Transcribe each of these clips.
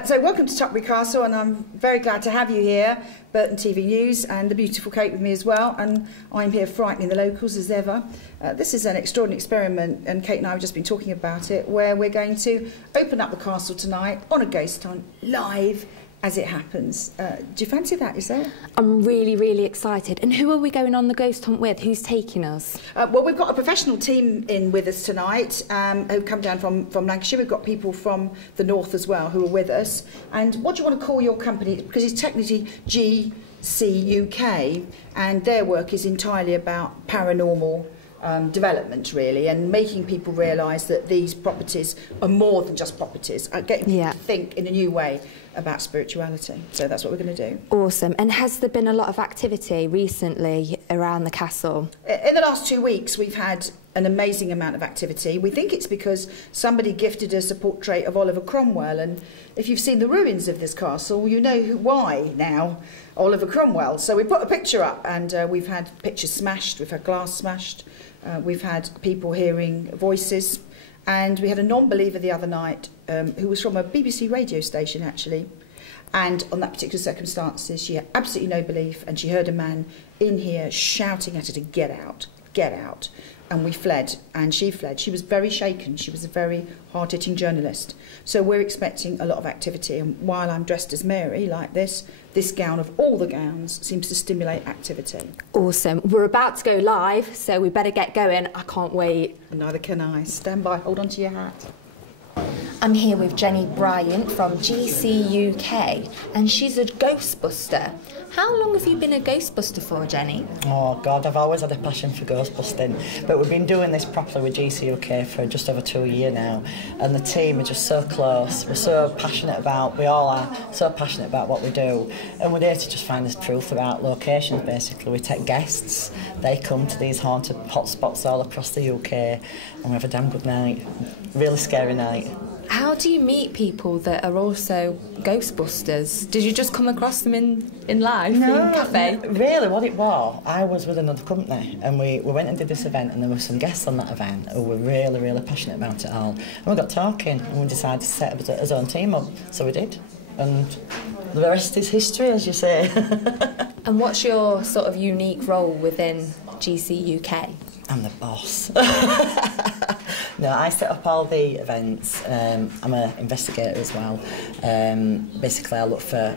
So welcome to Tutbury Castle, and I'm very glad to have you here, Burton TV News, and the beautiful Kate with me as well, and I'm here frightening the locals as ever. This is an extraordinary experiment, and Kate and I have just been talking about it, where we're going to open up the castle tonight on a ghost hunt, live as it happens. Do you fancy that, is it? I'm really, really excited. And who are we going on the ghost hunt with? Who's taking us? Well, we've got a professional team in with us tonight who've come down from Lancashire. We've got people from the north as well who are with us. And what do you want to call your company? Because it's technically GC UK, and their work is entirely about paranormal development, really, and making people realise that these properties are more than just properties, getting people to think in a new way about spirituality. So that's what we're going to do. Awesome. And has there been a lot of activity recently around the castle? In the last 2 weeks, we've had an amazing amount of activity. We think it's because somebody gifted us a portrait of Oliver Cromwell, and if you've seen the ruins of this castle, you know why now, Oliver Cromwell. So we put a picture up, and we've had pictures smashed, we've had glass smashed, we've had people hearing voices, and we had a non-believer the other night who was from a BBC radio station, actually, and on that particular circumstances she had absolutely no belief, and she heard a man in here shouting at her to get out, get out. And we fled, and she fled. She was very shaken. She was a very hard-hitting journalist. So we're expecting a lot of activity, and while I'm dressed as Mary like this gown of all the gowns seems to stimulate activity. Awesome. We're about to go live, so we better get going. I can't wait. Neither can I. Stand by, hold on to your hat. I'm here with Jenny Bryant from GC UK, and she's a ghostbuster. How long have you been a ghostbuster for, Jenny? Oh God, I've always had a passion for ghostbusting, but we've been doing this properly with GC UK for just over 2 years now, and the team are just so close. We're so passionate about, we all are so passionate about what we do, and we're there to just find the truth about locations. Basically, we take guests, they come to these haunted hotspots all across the UK, and we have a damn good night, really scary night. How do you meet people that are also ghostbusters? Did you just come across them in life, in a cafe? Really, what it was, I was with another company, and we went and did this event, and there were some guests on that event who were really, really passionate about it all. And we got talking, and we decided to set up his own team up, so we did. And the rest is history, as you say. And what's your sort of unique role within GC UK? I'm the boss. No, I set up all the events. I'm an investigator as well. Basically, I look for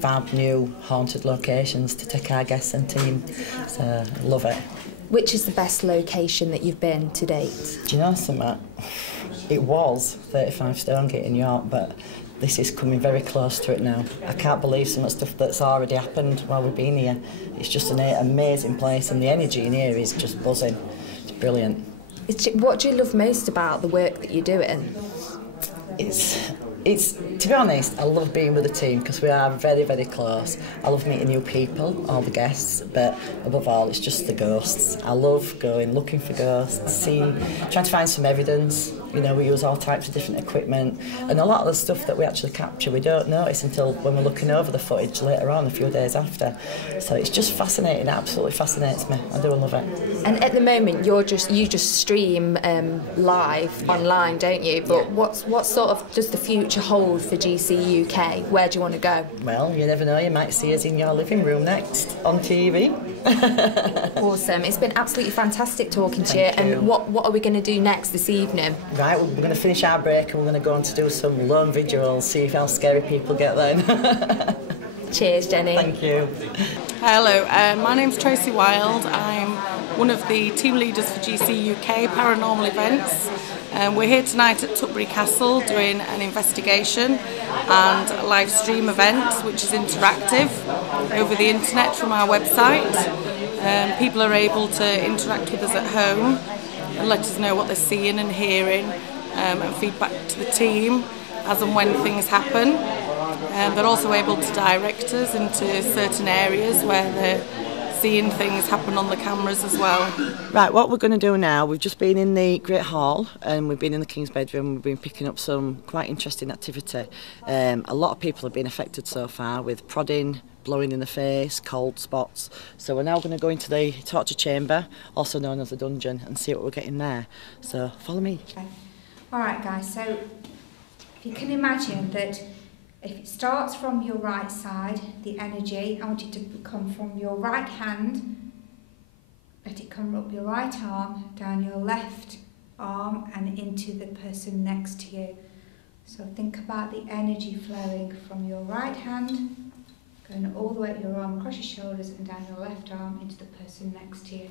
fab new haunted locations to take our guests and team. So I love it. Which is the best location that you've been to date? Do you know something? It was 35 Stonegate in York, but this is coming very close to it now. I can't believe some of the stuff that's already happened while we've been here. It's just an amazing place, and the energy in here is just buzzing. It's brilliant. What do you love most about the work that you're doing? It's to be honest, I love being with the team because we are very, very close. I love meeting new people, all the guests, but above all, it's just the ghosts. I love going, looking for ghosts, trying to find some evidence. You know, we use all types of different equipment, and a lot of the stuff that we actually capture, we don't notice until when we're looking over the footage later on, a few days after. So it's just fascinating. It absolutely fascinates me. I do love it. And at the moment, you just stream live online, don't you? But yeah. What sort of does the future hold for GC UK? Where do you want to go? Well, you never know. You might see us in your living room next on TV. Awesome. It's been absolutely fantastic talking to you. And what are we going to do next this evening? Right, we're going to finish our break, and we're going to go on to do some lone vigils, see how scary people get then. Cheers, Jenny. Thank you. Hello, my name's Tracy Wild. I'm one of the team leaders for GC UK Paranormal Events. We're here tonight at Tutbury Castle doing an investigation and a live stream event which is interactive over the internet from our website. People are able to interact with us at home and let us know what they're seeing and hearing, and feedback to the team as and when things happen. They're also able to direct us into certain areas where they're seeing things happen on the cameras as well. Right, what we're going to do now, we've just been in the Great Hall and we've been in the King's Bedroom. We've been picking up some quite interesting activity. A lot of people have been affected so far with prodding, blowing in the face, cold spots. So we're now going to go into the torture chamber, also known as the dungeon, and see what we're getting there. So follow me. Okay. All right, guys, so if you can imagine that If it starts from your right side, the energy, I want it to come from your right hand, let it come up your right arm, down your left arm and into the person next to you. So think about the energy flowing from your right hand, going all the way up your arm, across your shoulders and down your left arm into the person next to you.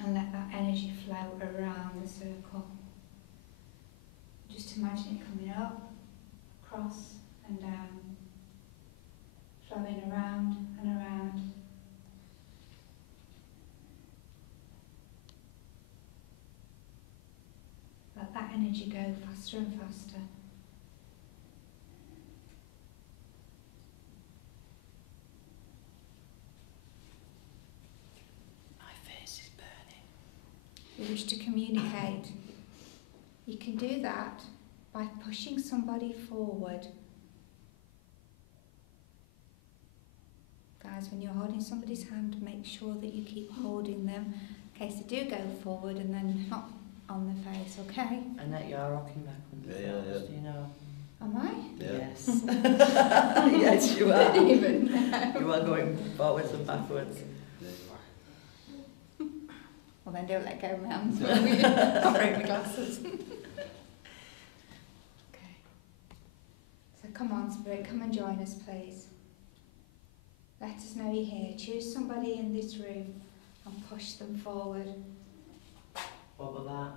And let that energy flow around the circle. Just imagine it coming up, across and down, flowing around and around. Let that energy go faster and faster. My face is burning. You wish to communicate. You can do that by pushing somebody forward. Guys, when you're holding somebody's hand, make sure that you keep holding them in case they do go forward and then not on the face, okay? And that you're rocking back on the floors, do you know? Am I? Yeah. Yes. Yes, you are. Even. You are going forwards and backwards. Well then don't let go of my hands. I'll break my glasses. Okay. So come on, Spirit, come and join us, please. Let us know you're here. Choose somebody in this room and push them forward. What was that?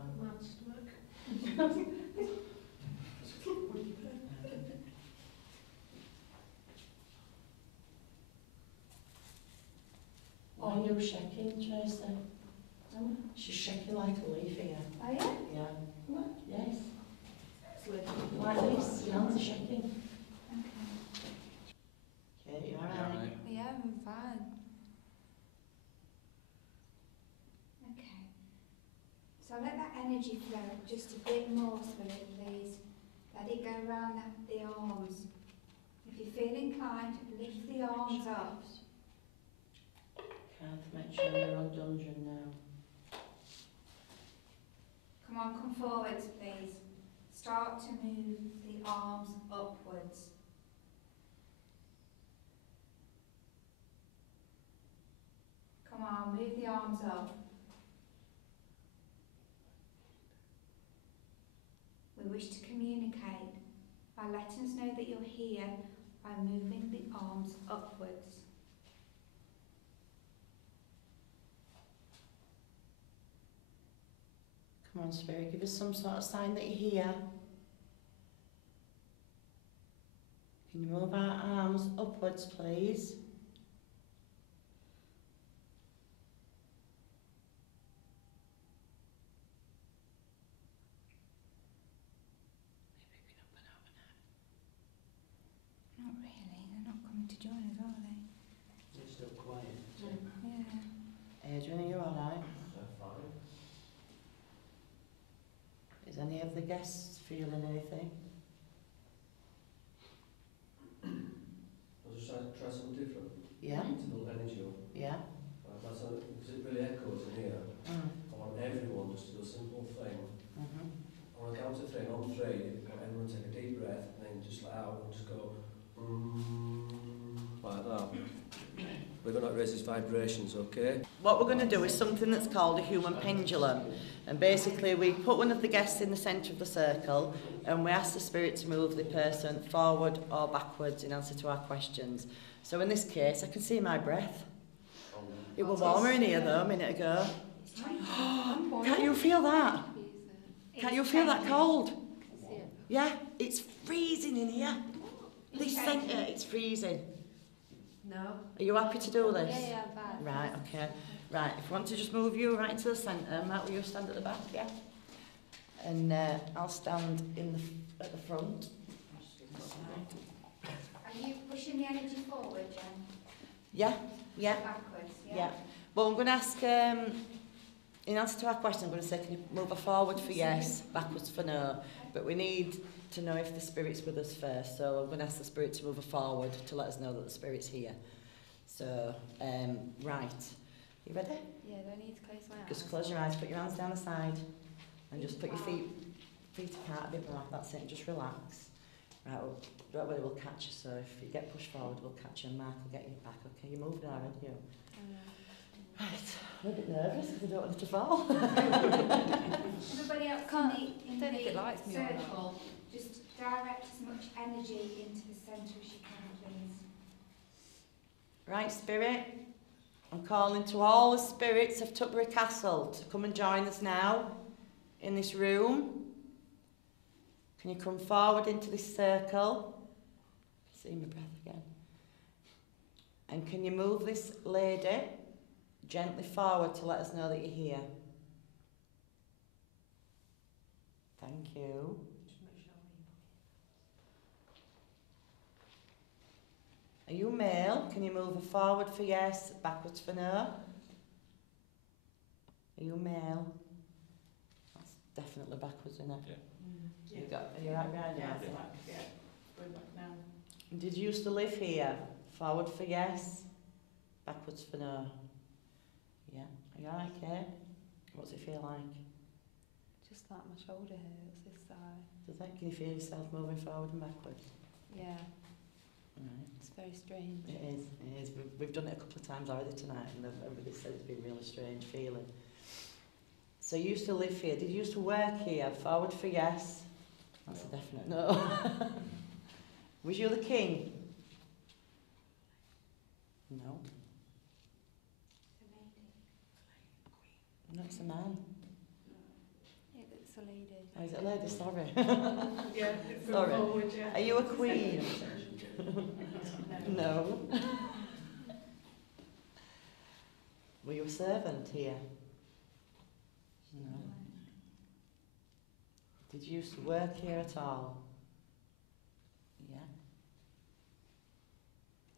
Why are you shaking, Tracy? She's shaking like a leaf here. Oh yeah? Yeah. What? Yes. Like this, your hands are shaking. Okay. Okay, you alright? Yeah, I'm fine. Okay. So let that energy flow just a bit more, Spirit, please. Let it go around the arms. If you feel inclined, lift the arms up. Kath, make sure you're on dungeon now. Come on, come forwards, please. Start to move the arms upwards. Come on, move the arms up. We wish to communicate by letting us know that you're here by moving the arms upwards. Come on, Spirit, give us some sort of sign that you're here. Can you move our arms upwards, please? Maybe we can open up now. Not really, they're not coming to join us, are they? It's still quiet. Yeah. Adrian, are you alright? Fine. Is any of the guests feeling anything? I'll just try something different. Yeah? To build energy up. Yeah? Because it really echoes in here. Mm. I want everyone just to do a simple thing. Mm-hmm. I want to count to three, and on three, I want everyone to take a deep breath, and then just let out and just go, like that. We're going to raise these vibrations, okay? What we're going to do is something that's called a human pendulum. And basically we put one of the guests in the centre of the circle and we ask the spirit to move the person forward or backwards in answer to our questions. So in this case, I can see my breath. It was warmer in here though a minute ago. Can't you feel that? Can't you feel that cold? Yeah, it's freezing in here. This centre, it's freezing. No. Are you happy to do this? Yeah, bad. Right, okay. Right, if you want to just move you right into the centre, Matt, will you stand at the back, yeah? And I'll stand at the front. Are you pushing the energy forward, Jen? Yeah, yeah, Backwards, yeah. Well, I'm going to ask, in answer to our question, I'm going to say, can you move her forward for yes, backwards for no? But we need to know if the spirit's with us first, so I'm going to ask the spirit to move her forward to let us know that the spirit's here. So, right. You ready? Yeah, do I need to close my eyes? Just close your eyes, put your hands down the side, and just put your feet apart a bit more. That's it, just relax. Right, well, don't worry, we'll catch you, so if you get pushed forward, we'll catch you and Mark will get you back, okay? You moved now, aren't you? Right, I'm a bit nervous because I don't want it to fall. Everybody else Can't- in don't know if it the likes me or not. circle, just direct as much energy into the centre as you can, please. Right, Spirit, I'm calling to all the spirits of Tutbury Castle to come and join us now in this room. Can you come forward into this circle? See my breath again. And can you move this lady gently forward to let us know that you're here? Thank you. Are you male? Can you move her forward for yes, backwards for no? Are you male? That's definitely backwards, isn't it? Yeah. You got, are you right behind you? Yeah. Going back now. Did you used to live here? Forward for yes, backwards for no. Yeah. Are you alright, Kate? What's it feel like? Just like my shoulder hurts this side. Does that? Can you feel yourself moving forward and backwards? Yeah, Right. it's very strange. It is. It is. We've done it a couple of times already tonight, and everybody said it's been a really strange feeling. So you used to live here. Did you used to work here? Forward for yes. That's a definite no. Was you the king? No. No, it's a man. Yeah, it's a lady. Oh, is it a lady? Sorry. Yeah, it's Sorry. forward, yeah. Are you a queen? No. Were you a servant here? No. Did you used to work here at all? Yeah.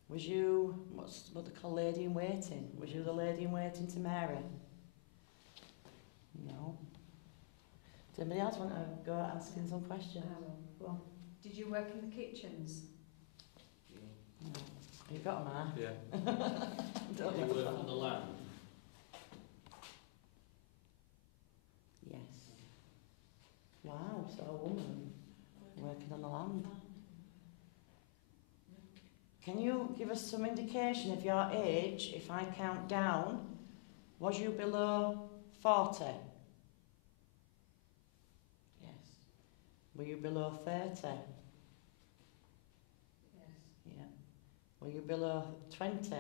Was you, what they call lady in waiting? Was you the lady in waiting to Mary? No. Does anybody else want to go asking some questions? Go on. Did you work in the kitchens? No. You got a man. Yeah. Don't You look work at on the land? Yes. Wow, so a woman working on the land. Can you give us some indication of your age if I count down? Was you below 40? Yes. Were you below 30? Yes. Yeah. Were you below 20? Is that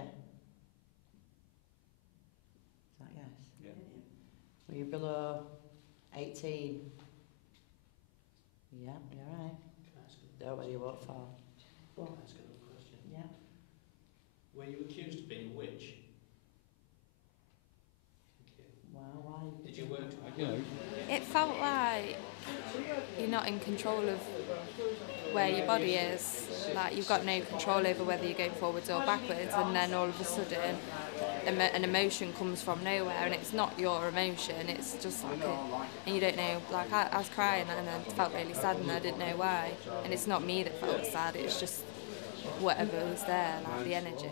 yes? Yeah. Were you below 18? Yeah, you're right. Can I ask Don't worry, you won't fall. Can I ask another question? Yeah. Were you accused of being a witch? Thank you. Wow, why? Did you work? You know. It felt like you're not in control of where your body is. Like you've got no control over whether you're going forwards or backwards, and then all of a sudden an emotion comes from nowhere, and it's not your emotion. It's just like and you don't know. Like I was crying and I felt really sad, and I didn't know why. And it's not me that felt sad. It's just whatever was there, like the energy.